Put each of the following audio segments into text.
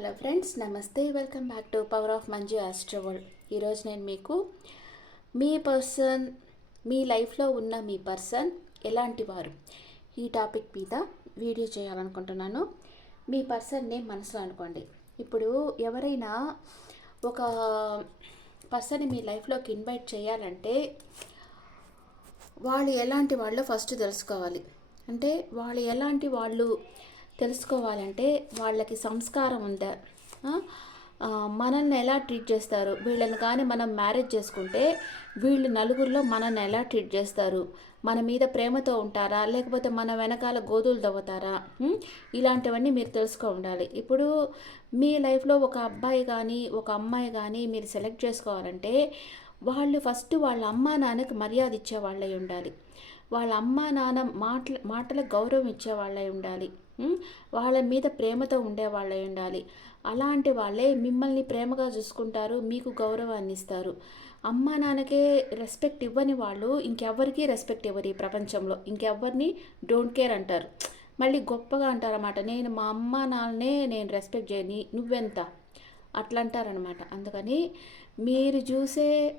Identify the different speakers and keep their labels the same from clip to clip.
Speaker 1: Hello friends నమస్తే. Welcome back to power of Manju ఆస్ట్రోవల్ ఈరోజు నేను మీకు మీ పర్సన్ మీ లైఫ్లో ఉన్న మీ పర్సన్ ఎలాంటి వారు? ఈ టాపిక్ మీద వీడియో చేయాలనుకుంటున్నాను. మీ పర్సన్ని మనసులో అనుకోండి. ఇప్పుడు ఎవరైనా ఒక పర్సన్ని మీ లైఫ్లోకి ఇన్వైట్ చేయాలంటే వాళ్ళు ఎలాంటి వాళ్ళు ఫస్ట్ తెలుసుకోవాలి. అంటే వాళ్ళు ఎలాంటి వాళ్ళు తెలుసుకోవాలంటే వాళ్ళకి సంస్కారం ఉందా? మనల్ని ఎలా ట్రీట్ చేస్తారు? వీళ్ళని కానీ మనం మ్యారేజ్ చేసుకుంటే వీళ్ళు నలుగురిలో మనల్ని ఎలా ట్రీట్ చేస్తారు? మన మీద ప్రేమతో ఉంటారా? లేకపోతే మన వెనకాల గోధులు తవ్వుతారా? ఇలాంటివన్నీ మీరు తెలుసుకో ఉండాలి. ఇప్పుడు మీ లైఫ్లో ఒక అబ్బాయి కానీ ఒక అమ్మాయి కానీ మీరు సెలెక్ట్ చేసుకోవాలంటే వాళ్ళు ఫస్ట్ వాళ్ళ అమ్మా నాన్నకి మర్యాద ఇచ్చే వాళ్ళై ఉండాలి. వాళ్ళ అమ్మా నాన్న మాటల మాటలకు గౌరవం ఇచ్చే వాళ్ళై ఉండాలి. వాళ్ళ మీద ప్రేమతో ఉండేవాళ్ళై ఉండాలి. అలాంటి వాళ్ళే మిమ్మల్ని ప్రేమగా చూసుకుంటారు మీకు గౌరవాన్ని ఇస్తారు. అమ్మా నాన్నకే రెస్పెక్ట్ ఇవ్వని వాళ్ళు ఇంకెవ్వరికీ రెస్పెక్ట్ ఇవ్వరు ఈ ప్రపంచంలో. ఇంకెవ్వరిని డోంట్ కేర్ అంటారు. మళ్ళీ గొప్పగా అంటారన్నమాట నేను మా అమ్మ నాన్ననే నేను రెస్పెక్ట్ చేయని నువ్వెంత? అట్లా అంటారనమాట అందుకని మీరు చూసే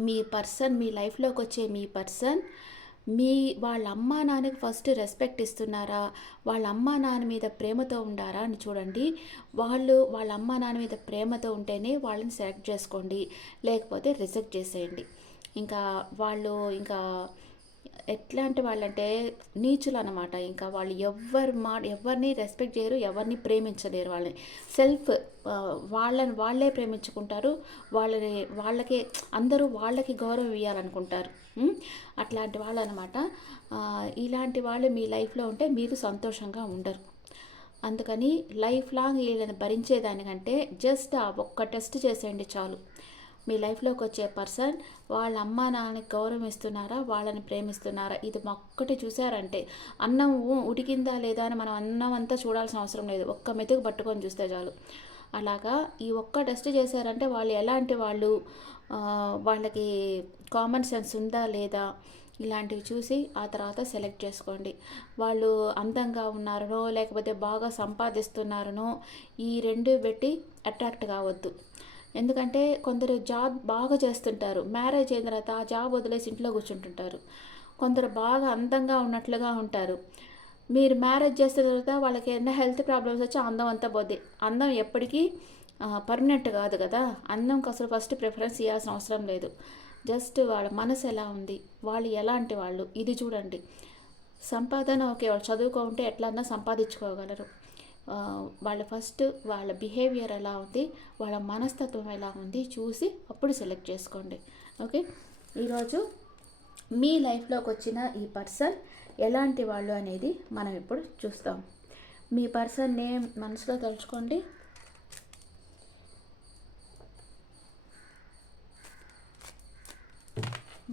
Speaker 1: మీ పర్సన్ మీ లైఫ్లోకి వచ్చే మీ పర్సన్ మీ వాళ్ళ అమ్మా నాన్నకి ఫస్ట్ రెస్పెక్ట్ ఇస్తున్నారా? వాళ్ళ అమ్మా నాన్న మీద ప్రేమతో ఉండారా అని చూడండి. వాళ్ళు వాళ్ళ అమ్మా నాన్న మీద ప్రేమతో ఉంటేనే వాళ్ళని సెలెక్ట్ చేసుకోండి. లేకపోతే రిజెక్ట్ చేసేయండి. ఇంకా వాళ్ళు ఇంకా ఎట్లాంటి వాళ్ళంటే నీచులు అనమాట ఇంకా వాళ్ళు ఎవరి మా ఎవరిని రెస్పెక్ట్ చేయరు ఎవరిని ప్రేమించలేరు వాళ్ళని. సెల్ఫ్ వాళ్ళని వాళ్ళే ప్రేమించుకుంటారు. వాళ్ళని వాళ్ళకి అందరూ వాళ్ళకి గౌరవం ఇవ్వాలనుకుంటారు అట్లాంటి వాళ్ళు అనమాట ఇలాంటి వాళ్ళు మీ లైఫ్లో ఉంటే మీరు సంతోషంగా ఉండరు. అందుకని లైఫ్ లాంగ్ వీళ్ళని భరించేదానికంటే జస్ట్ ఆ ఒక్క టెస్ట్ చేసేయండి చాలు. మీ లైఫ్లోకి వచ్చే పర్సన్ వాళ్ళ అమ్మా నాన్నకి గౌరవం ఇస్తున్నారా వాళ్ళని ప్రేమిస్తున్నారా? ఇది ఒక్కటి చూసారంటే అన్నం ఉడికిందా లేదా అని మనం అన్నం అంతా చూడాల్సిన అవసరం లేదు. ఒక్క మెతుకు పట్టుకొని చూస్తే చాలు. అలాగా ఈ ఒక్క టెస్ట్ చేశారంటే వాళ్ళు ఎలాంటి వాళ్ళు? వాళ్ళకి కామన్ సెన్స్ ఉందా లేదా? ఇలాంటివి చూసి ఆ తర్వాత సెలెక్ట్ చేసుకోండి. వాళ్ళు అందంగా ఉన్నారనో లేకపోతే బాగా సంపాదిస్తున్నారనో ఈ రెండు పెట్టి అట్రాక్ట్ కావద్దు. ఎందుకంటే కొందరు జాబ్ బాగా చేస్తుంటారు. మ్యారేజ్ అయిన తర్వాత ఆ జాబ్ వదిలేసి ఇంట్లో కూర్చుంటుంటారు. కొందరు బాగా అందంగా ఉన్నట్లుగా ఉంటారు. మీరు మ్యారేజ్ చేసిన తర్వాత వాళ్ళకి ఏదైనా హెల్త్ ప్రాబ్లమ్స్ వచ్చి అందం అంతా పోద్ది. అందం ఎప్పటికీ పర్మనెంట్ కాదు కదా. అందంకి అసలు ఫస్ట్ ప్రిఫరెన్స్ ఇవ్వాల్సిన అవసరం లేదు. జస్ట్ వాళ్ళ మనసు ఎలా ఉంది వాళ్ళు ఎలాంటి వాళ్ళు ఇది చూడండి. సంపాదన ఓకే వాళ్ళు చదువుకుంటే ఎట్లన్నా సంపాదించుకోగలరు. వాళ్ళ ఫస్ట్ వాళ్ళ బిహేవియర్ ఎలా ఉంది వాళ్ళ మనస్తత్వం ఎలా ఉంది చూసి అప్పుడు సెలెక్ట్ చేసుకోండి. ఓకే? ఈరోజు మీ లైఫ్లోకి వచ్చిన ఈ పర్సన్ ఎలాంటి వాళ్ళు అనేది మనం ఇప్పుడు చూస్తాం. మీ పర్సన్ నేమ్ మనసులో తలుచుకోండి.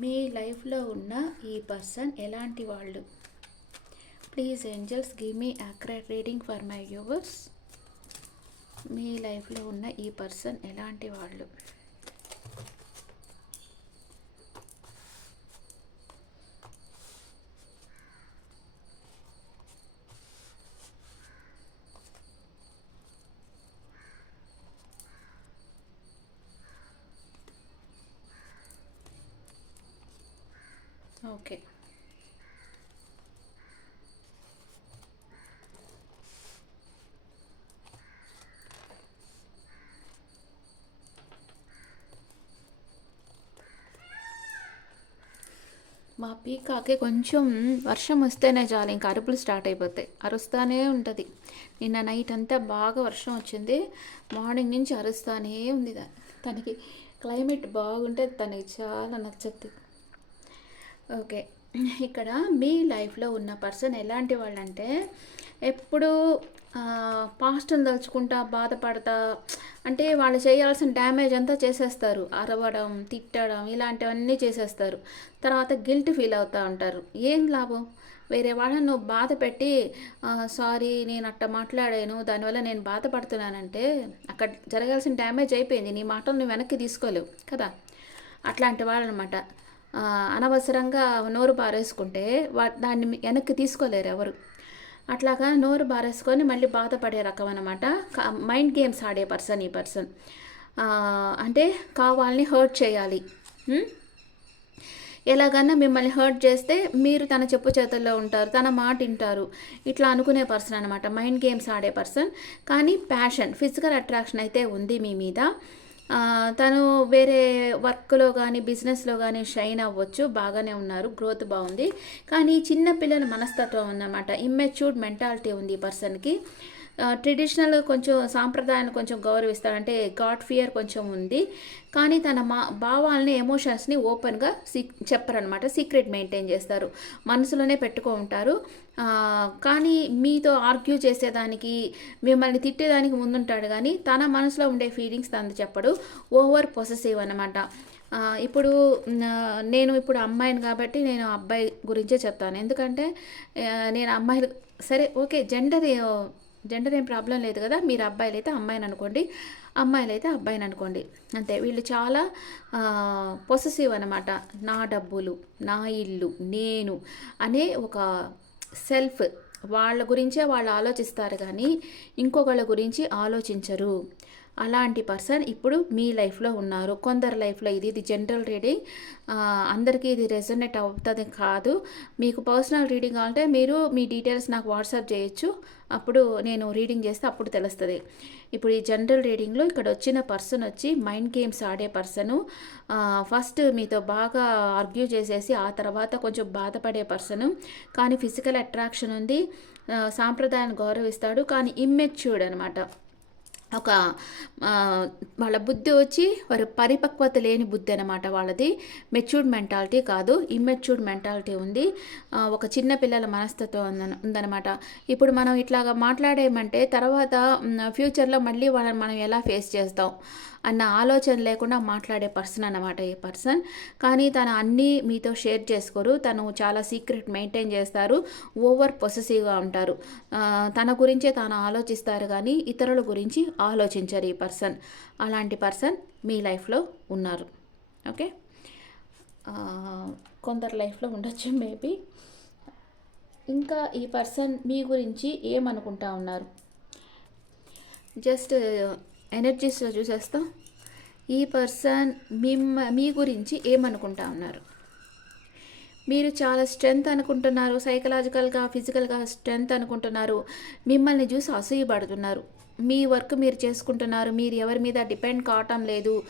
Speaker 1: మీ లైఫ్లో ఉన్న ఈ పర్సన్ ఎలాంటి వాళ్ళు? Please angels give me accurate reading for my viewers. మీ లైఫ్లో ఉన్న ఈ పర్సన్ ఎలాంటి వాళ్ళు? ఓకే. మా పీకాకి కొంచెం వర్షం వస్తేనే చాలు ఇంకా అరుపులు స్టార్ట్ అయిపోతాయి. అరుస్తానే ఉంటుంది. నిన్న నైట్ అంతా బాగా వర్షం వచ్చింది. మార్నింగ్ నుంచి అరుస్తానే ఉంది తనకి క్లైమేట్ బాగుంటే తనకి చాలా నచ్చుద్ది. ఓకే ఇక్కడ మీ లైఫ్లో ఉన్న పర్సన్ ఎలాంటి వాళ్ళంటే ఎప్పుడూ పాస్ట్ని తలుచుకుంటా బాధపడతా అంటే వాళ్ళు చేయాల్సిన డ్యామేజ్ అంతా చేసేస్తారు. అరవడం తిట్టడం ఇలాంటివన్నీ చేసేస్తారు. తర్వాత గిల్ట్ ఫీల్ అవుతూ ఉంటారు. ఏం లాభం? వేరే వాళ్ళని నువ్వు బాధ పెట్టి సారీ నేను అట్ట మాట్లాడాను దానివల్ల నేను బాధపడుతున్నానంటే అక్కడ జరగాల్సిన డ్యామేజ్ అయిపోయింది. నీ మాటలు నువ్వు వెనక్కి తీసుకోలేవు. కదా? అట్లాంటి వాళ్ళనమాట. అనవసరంగా నోరు పారేసుకుంటే వా దాన్ని వెనక్కి తీసుకోలేరు ఎవరు. అట్లాగా నోరు బారేసుకొని మళ్ళీ బాధపడే రకం అనమాట మైండ్ గేమ్స్ ఆడే పర్సన్ ఈ పర్సన్ అంటే కావాలని హర్ట్ చేయాలి. ఎలాగన్నా మిమ్మల్ని హర్ట్ చేస్తే మీరు తన చెప్పు చేతుల్లో ఉంటారు తన మాట వింటారు. ఇట్లా అనుకునే పర్సన్ అనమాట మైండ్ గేమ్స్ ఆడే పర్సన్ కానీ ప్యాషన్ ఫిజికల్ అట్రాక్షన్ అయితే ఉంది మీ మీద. తను వేరే వర్క్లో కానీ బిజినెస్లో కానీ షైన్ అవ్వచ్చు. బాగానే ఉన్నారు. గ్రోత్ బాగుంది. కానీ చిన్న పిల్లల మనస్తత్వం ఉందన్నమాట ఇమ్మెచ్యూర్డ్ మెంటాలిటీ ఉంది ఈ పర్సన్కి. ట్రెడిషనల్ కొంచెం సాంప్రదాయాన్ని కొంచెం గౌరవిస్తాడంటే గాడ్ ఫియర్ కొంచెం ఉంది. కానీ తన మా భావాలని ఎమోషన్స్ని ఓపెన్గా సీక్ చెప్పరనమాట సీక్రెట్ మెయింటైన్ చేస్తారు. మనసులోనే పెట్టుకో ఉంటారు. కానీ మీతో ఆర్గ్యూ చేసేదానికి మిమ్మల్ని తిట్టేదానికి ముందుంటాడు కానీ తన మనసులో ఉండే ఫీలింగ్స్ తను చెప్పడు. ఓవర్ పొసెసివ్ అనమాట ఇప్పుడు నేను ఇప్పుడు అమ్మాయిని కాబట్టి నేను అబ్బాయి గురించే చెప్తాను. ఎందుకంటే నేను అమ్మాయిలు సరే ఓకే జెండర్ జెండర్ ఏం ప్రాబ్లం లేదు కదా మీరు అబ్బాయిలు అయితే అమ్మాయిని అనుకోండి అమ్మాయిలు అయితే అబ్బాయిని అనుకోండి. అంతే వీళ్ళు చాలా పొసెసివ్ అనమాట నా డబ్బులు నా ఇల్లు నేను అనే ఒక సెల్ఫ్ వాళ్ళ గురించే వాళ్ళు ఆలోచిస్తారు కానీ ఇంకొకళ్ళ గురించి ఆలోచించరు. అలాంటి పర్సన్ ఇప్పుడు మీ లైఫ్లో ఉన్నారు. కొందరు లైఫ్లో ఇది ఇది జనరల్ రీడింగ్. అందరికీ ఇది రెజొనేట్ అవుతుంది కాదు. మీకు పర్సనల్ రీడింగ్ కావాలంటే మీరు మీ డీటెయిల్స్ నాకు వాట్సాప్ చేయొచ్చు. అప్పుడు నేను రీడింగ్ చేస్తే అప్పుడు తెలుస్తుంది. ఇప్పుడు ఈ జనరల్ రీడింగ్లో ఇక్కడ వచ్చిన పర్సన్ వచ్చి మైండ్ గేమ్స్ ఆడే పర్సను ఫస్ట్ మీతో బాగా ఆర్గ్యూ చేసేసి ఆ తర్వాత కొంచెం బాధపడే పర్సను. కానీ ఫిజికల్ అట్రాక్షన్ ఉంది. సాంప్రదాయాన్ని గౌరవిస్తాడు. కానీ ఇమ్మెచ్యూర్డ్ అనమాట ఒక వాళ్ళ బుద్ధి వచ్చి వారి పరిపక్వత లేని బుద్ధి అనమాట వాళ్ళది. మెచ్యూర్డ్ మెంటాలిటీ కాదు. ఇమ్మెచ్యూర్డ్ మెంటాలిటీ ఉంది. ఒక చిన్న పిల్లల మనస్తత్వం ఉందన్నమాట. ఇప్పుడు మనం ఇట్లాగా మాట్లాడేమంటే తర్వాత ఫ్యూచర్లో మళ్ళీ వాళ్ళని మనం ఎలా ఫేస్ చేస్తాం? అన్న ఆలోచన లేకుండా మాట్లాడే పర్సన్ అన్నమాట ఈ పర్సన్. కానీ తను అన్నీ మీతో షేర్ చేసుకోరు. తను చాలా సీక్రెట్ మెయింటైన్ చేస్తారు. ఓవర్ పొసెసివ్గా ఉంటారు. తన గురించే తాను ఆలోచిస్తారు కానీ ఇతరుల గురించి ఆలోచించరు ఈ పర్సన్. అలాంటి పర్సన్ మీ లైఫ్లో ఉన్నారు. ఓకే? కొందరు లైఫ్లో ఉండొచ్చు మేబీ. ఇంకా ఈ పర్సన్ మీ గురించి ఏమనుకుంటా ఉన్నారు? జస్ట్ ఎనర్జీస్లో చూసేస్తాం. ఈ పర్సన్ మిమ్మ మీ గురించి ఏమనుకుంటా ఉన్నారు? మీరు చాలా స్ట్రెంగ్త్ అనుకుంటున్నారు సైకలాజికల్గా ఫిజికల్గా స్ట్రెంగ్త్ అనుకుంటున్నారు మిమ్మల్ని చూసి అసూయపడుతున్నారు. మీ వర్క్ మీరు చేసుకుంటున్నారు మీరు ఎవరి మీద డిపెండ్ కావటం లేదు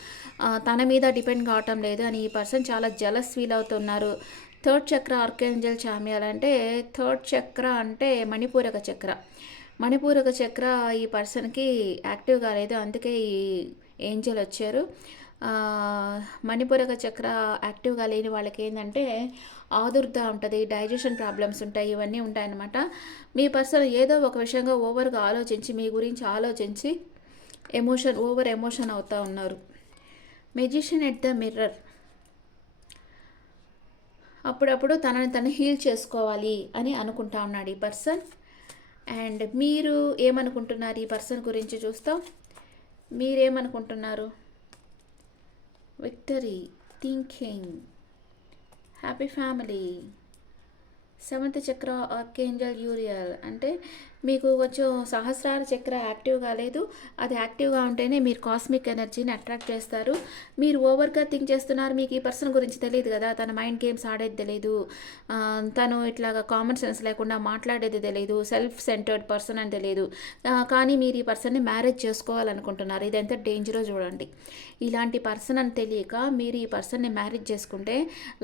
Speaker 1: తన మీద డిపెండ్ కావటం లేదు అని ఈ పర్సన్ చాలా జలస్ ఫీల్ అవుతున్నారు. థర్డ్ చక్ర ఆర్కేంజల్ చామ్యాలంటే థర్డ్ చక్ర అంటే మణిపూరక చక్ర. మణిపూరక చక్ర ఈ పర్సన్కి యాక్టివ్ కాలేదు. అందుకే ఈ ఏంజల్ వచ్చారు. మణిపూరక చక్ర యాక్టివ్గా లేని వాళ్ళకి ఏంటంటే ఆదుర్ద ఉంటుంది డైజెషన్ ప్రాబ్లమ్స్ ఉంటాయి ఇవన్నీ ఉంటాయన్నమాట. మీ పర్సన్ ఏదో ఒక విషయంగా ఓవర్గా ఆలోచించి మీ గురించి ఆలోచించి ఎమోషన్ ఓవర్ ఎమోషన్ అవుతూ ఉన్నారు. Magician at the mirror. అప్పుడప్పుడు తనని తను హీల్ చేసుకోవాలి అని అనుకుంటా ఉన్నాడు ఈ పర్సన్. అండ్ మీరు ఏమనుకుంటున్నారు ఈ పర్సన్ గురించి చూస్తాం. మీరేమనుకుంటున్నారు? Victory thinking happy family seventh chakra archangel Uriel అంటే మీకు కొంచెం సహస్రార చక్ర యాక్టివ్ కాలేదు అది యాక్టివ్గా ఉంటేనే మీరు కాస్మిక్ ఎనర్జీని అట్రాక్ట్ చేస్తారు. మీరు ఓవర్గా థింక్ చేస్తున్నారు. మీకు ఈ పర్సన్ గురించి తెలియదు కదా. తన మైండ్ గేమ్స్ ఆడేది తెలియదు తను ఇట్లాగా కామన్ సెన్స్ లేకుండా మాట్లాడేది తెలియదు సెల్ఫ్ సెంటర్డ్ పర్సన్ అని తెలియదు కానీ మీరు ఈ పర్సన్ని మ్యారేజ్ చేసుకోవాలనుకుంటున్నారు. ఇది ఎంత డేంజరో చూడండి. ఇలాంటి పర్సన్ అని తెలియక మీరు ఈ పర్సన్ని మ్యారేజ్ చేసుకుంటే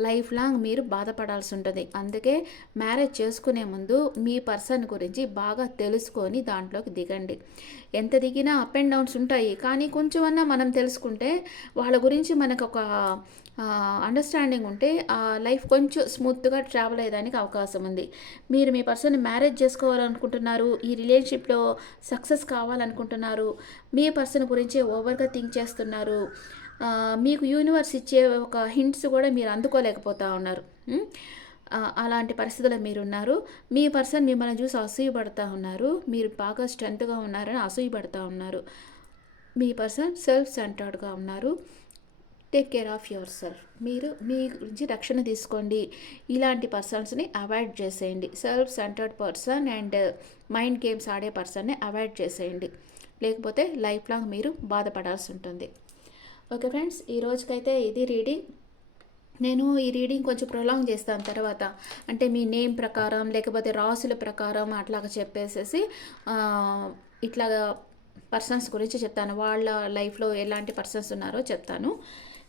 Speaker 1: లైఫ్ లాంగ్ మీరు బాధపడాల్సి ఉంటుంది. అందుకే మ్యారేజ్ చేసుకునే ముందు మీ పర్సన్ గురించి బాగా తెలుసుకొని దాంట్లోకి దిగండి. ఎంత దిగినా అప్ అండ్ డౌన్స్ ఉంటాయి. కానీ కొంచెం అన్నా మనం తెలుసుకుంటే వాళ్ళ గురించి మనకు ఒక అండర్స్టాండింగ్ ఉంటే ఆ లైఫ్ కొంచెం స్మూత్గా ట్రావెల్ అయ్యేదానికి అవకాశం ఉంది. మీరు మీ పర్సన్ మ్యారేజ్ చేసుకోవాలనుకుంటున్నారు ఈ రిలేషన్షిప్లో సక్సెస్ కావాలనుకుంటున్నారు మీ పర్సన్ గురించి ఓవర్గా థింక్ చేస్తున్నారు మీకు యూనివర్స్ ఇచ్చే ఒక హింట్స్ కూడా మీరు అందుకోలేకపోతా ఉన్నారు. అలాంటి పరిస్థితుల్లో మీరు ఉన్నారు మీ పర్సన్ మిమ్మల్ని చూసి అసూయపడతా ఉన్నారు. మీరు బాగా స్ట్రెంత్గా ఉన్నారని అసూయపడతా ఉన్నారు. మీ పర్సన్ సెల్ఫ్ సెంటర్డ్గా ఉన్నారు. Take care of yourself. మీరు మీ గురించి రక్షణ తీసుకోండి. ఇలాంటి పర్సన్స్ని అవాయిడ్ చేసేయండి. Self centred person and mind games ఆడే పర్సన్ని అవాయిడ్ చేసేయండి. లేకపోతే లైఫ్ లాంగ్ మీరు బాధపడాల్సి ఉంటుంది. ఓకే ఫ్రెండ్స్ ఈ రోజుకైతే ఇది రీడింగ్. నేను ఈ రీడింగ్ కొంచెం ప్రొలాంగ్ చేస్తాను తర్వాత. అంటే మీ నేమ్ ప్రకారం లేకపోతే రాసుల ప్రకారం అట్లాగా చెప్పేసేసి ఇట్లాగా పర్సన్స్ గురించి చెప్తాను. వాళ్ళ లైఫ్లో ఎలాంటి పర్సన్స్ ఉన్నారో చెప్తాను.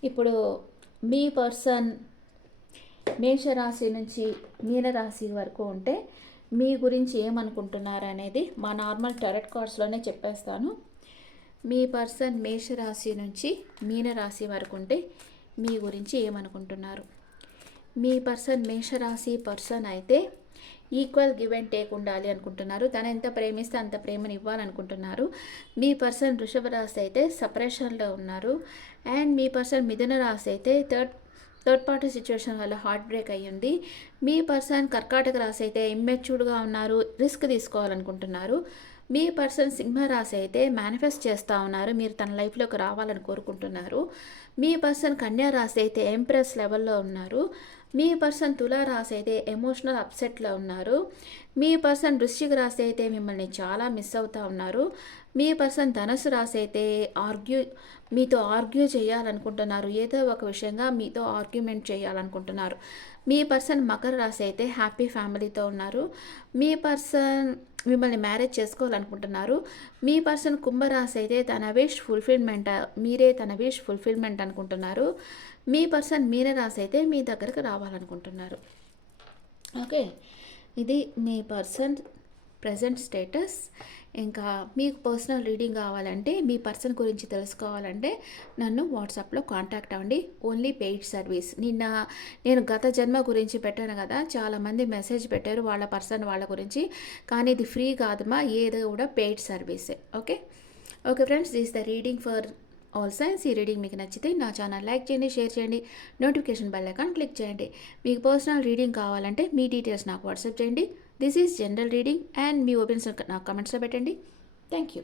Speaker 1: ఇప్పుడు మీ పర్సన్ మేషరాశి నుంచి మీనరాశి వరకు ఉంటే మీ గురించి ఏమనుకుంటున్నారు అనేది మా నార్మల్ టెరెట్ కార్డ్స్లోనే చెప్పేస్తాను. మీ పర్సన్ మేషరాశి నుంచి మీనరాశి వరకు ఉంటే మీ గురించి ఏమనుకుంటున్నారు? మీ పర్సన్ మేషరాశి పర్సన్ అయితే ఈక్వల్ గివ్ అండ్ టేక్ ఉండాలి అనుకుంటున్నారు. తను ఎంత ప్రేమిస్తే అంత ప్రేమను ఇవ్వాలనుకుంటున్నారు. మీ పర్సన్ వృషభ రాశి అయితే సపరేషన్లో ఉన్నారు. అండ్ మీ పర్సన్ మిథున రాశి అయితే థర్డ్ థర్డ్ పార్టీ సిచ్యువేషన్ వల్ల హార్ట్ బ్రేక్ అయ్యింది మీ పర్సన్ కర్కాటక రాశి అయితే ఇమ్మెచ్యూర్డ్గా ఉన్నారు. రిస్క్ తీసుకోవాలనుకుంటున్నారు. మీ పర్సన్ సింహరాశి అయితే మేనిఫెస్ట్ చేస్తూ ఉన్నారు. మీరు తన లైఫ్లోకి రావాలని కోరుకుంటున్నారు. మీ పర్సన్ కన్యా రాశి అయితే ఎంప్రెస్ లెవెల్లో ఉన్నారు. మీ పర్సన్ తులా రాశి అయితే ఎమోషనల్ అప్సెట్లో ఉన్నారు. మీ పర్సన్ వృశ్చిక రాశి అయితే మిమ్మల్ని చాలా మిస్ అవుతూ ఉన్నారు. మీ పర్సన్ ధనస్సు రాశి అయితే ఆర్గ్యూ మీతో ఆర్గ్యూ చేయాలనుకుంటున్నారు. ఏదో ఒక విషయంగా మీతో ఆర్గ్యుమెంట్ చేయాలనుకుంటున్నారు. మీ పర్సన్ మకర రాశి అయితే హ్యాపీ ఫ్యామిలీతో ఉన్నారు. మీ పర్సన్ మిమ్మల్ని మ్యారేజ్ చేసుకోవాలనుకుంటున్నారు. మీ పర్సన్ కుంభరాశి అయితే తన విష్ ఫుల్ఫిల్మెంట్ మీరే తన విష్ ఫుల్ఫిల్మెంట్ అనుకుంటున్నారు. మీ పర్సన్ మీనరాశి అయితే మీ దగ్గరకు రావాలనుకుంటున్నారు. ఓకే. ఇది మీ పర్సన్ ప్రజెంట్ స్టేటస్. ఇంకా మీకు పర్సనల్ రీడింగ్ కావాలంటే మీ పర్సన్ గురించి తెలుసుకోవాలంటే నన్ను వాట్సాప్లో కాంటాక్ట్ అవ్వండి. ఓన్లీ పెయిడ్ సర్వీస్ నిన్న నేను గత జన్మ గురించి పెట్టాను కదా చాలామంది మెసేజ్ పెట్టారు వాళ్ళ పర్సన్ వాళ్ళ గురించి. కానీ ఇది ఫ్రీ కాదమ్మా ఏదో కూడా పెయిడ్ సర్వీసే okay okay friends this the reading for all signs ఈ రీడింగ్ మీకు నచ్చితే నా ఛానల్ లైక్ చేయండి షేర్ చేయండి. నోటిఫికేషన్ బెల్ ఐకాన్ క్లిక్ చేయండి. మీకు పర్సనల్ రీడింగ్ కావాలంటే మీ డీటెయిల్స్ నాకు వాట్సాప్ చేయండి. This is general reading and me opinions నాకు కమెంట్స్లో పెట్టండి థ్యాంక్ యూ